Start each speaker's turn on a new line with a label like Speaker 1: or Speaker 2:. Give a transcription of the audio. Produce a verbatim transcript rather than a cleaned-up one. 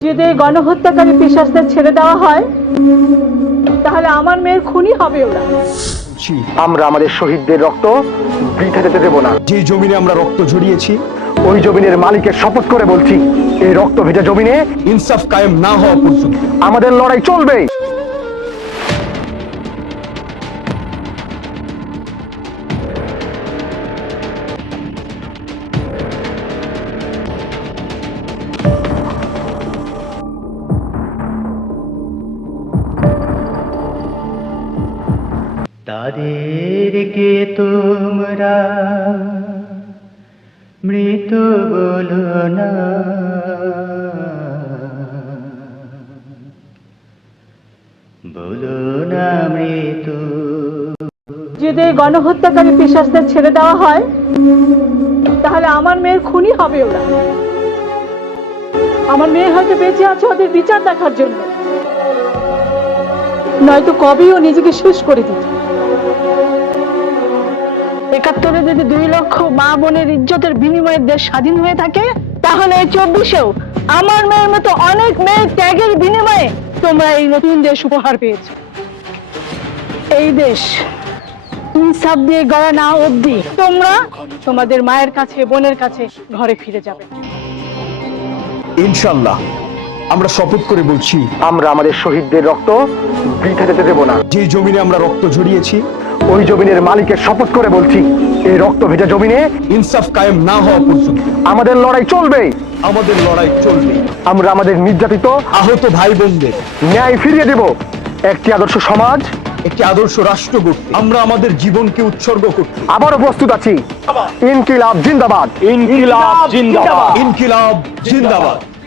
Speaker 1: যদি এই গণহত্যাকারী পিশাচদের ছেড়ে দেওয়া হয় তাহলে আমার মেয়ের খুনি হবে ওরা।
Speaker 2: আমরা আমাদের শহীদদের রক্ত বৃথা যেতে দেব না।
Speaker 3: যে জমিনে আমরা রক্ত ঝরিয়েছি
Speaker 2: ওই জমিনের মালিকের শপথ করে বলছি, এই রক্ত ভেজা জমিনে
Speaker 3: ইনসাফ কায়েম না হওয়া পর্যন্ত
Speaker 2: আমাদের লড়াই চলবে।
Speaker 4: তাদেরকে তোমরা মৃত বলো না, বলো না মৃত।
Speaker 1: যদি এই গণহত্যাকারী পিশাচদের ছেড়ে দেওয়া হয় তাহলে আমার মেয়ের খুনি হবে ওরা। আমার মেয়ে হয়তো বেঁচে আছে ওদের বিচার দেখার জন্য, নয়তো কবেই ও নিজেকে শেষ করে দিত। একাত্তরে যদি দুই লক্ষ মা বোনের ইজ্জতের বিনিময়ে দেশ স্বাধীন হয়ে থাকে, তাহলে এই চব্বিশেও আমার মেয়ের মতো অনেক মেয়ের ত্যাগের বিনিময়ে তোমরা এই নতুন দেশ উপহার পেয়েছো। এই দেশ ইনসাফ দিয়ে গড়া না অবধি তোমরা তোমাদের মায়ের কাছে, বোনের কাছে ঘরে ফিরে যাবে।
Speaker 3: ইনশাআল্লাহ আমরা শপথ করে বলছি,
Speaker 2: আমরা আমাদের শহীদদের রক্ত বৃথা যেতে দেব না।
Speaker 3: যে জমিনে আমরা রক্ত ঝরিয়েছি
Speaker 2: ওই জমিনের মালিকের শপথ করে বলছি, এই রক্ত ভেজা জমিনে
Speaker 3: ইনসাফ কায়েম না হওয়া পর্যন্ত
Speaker 2: আমাদের লড়াই চলবে।
Speaker 3: আমাদের লড়াই চলবে।
Speaker 2: আমরা আমাদের নির্যাতিত
Speaker 3: আহত ভাই বোনদের
Speaker 2: ন্যায় ফিরিয়ে দেব। একটি আদর্শ সমাজ,
Speaker 3: একটি আদর্শ রাষ্ট্র গড়তে আমরা আমাদের জীবনকে উৎসর্গ করতে
Speaker 2: আবারও প্রস্তুত আছি। ইনকিলাব জিন্দাবাদ,
Speaker 3: ইনকিলাব জিন্দাবাদ, ইনকিলাব জিন্দাবাদ।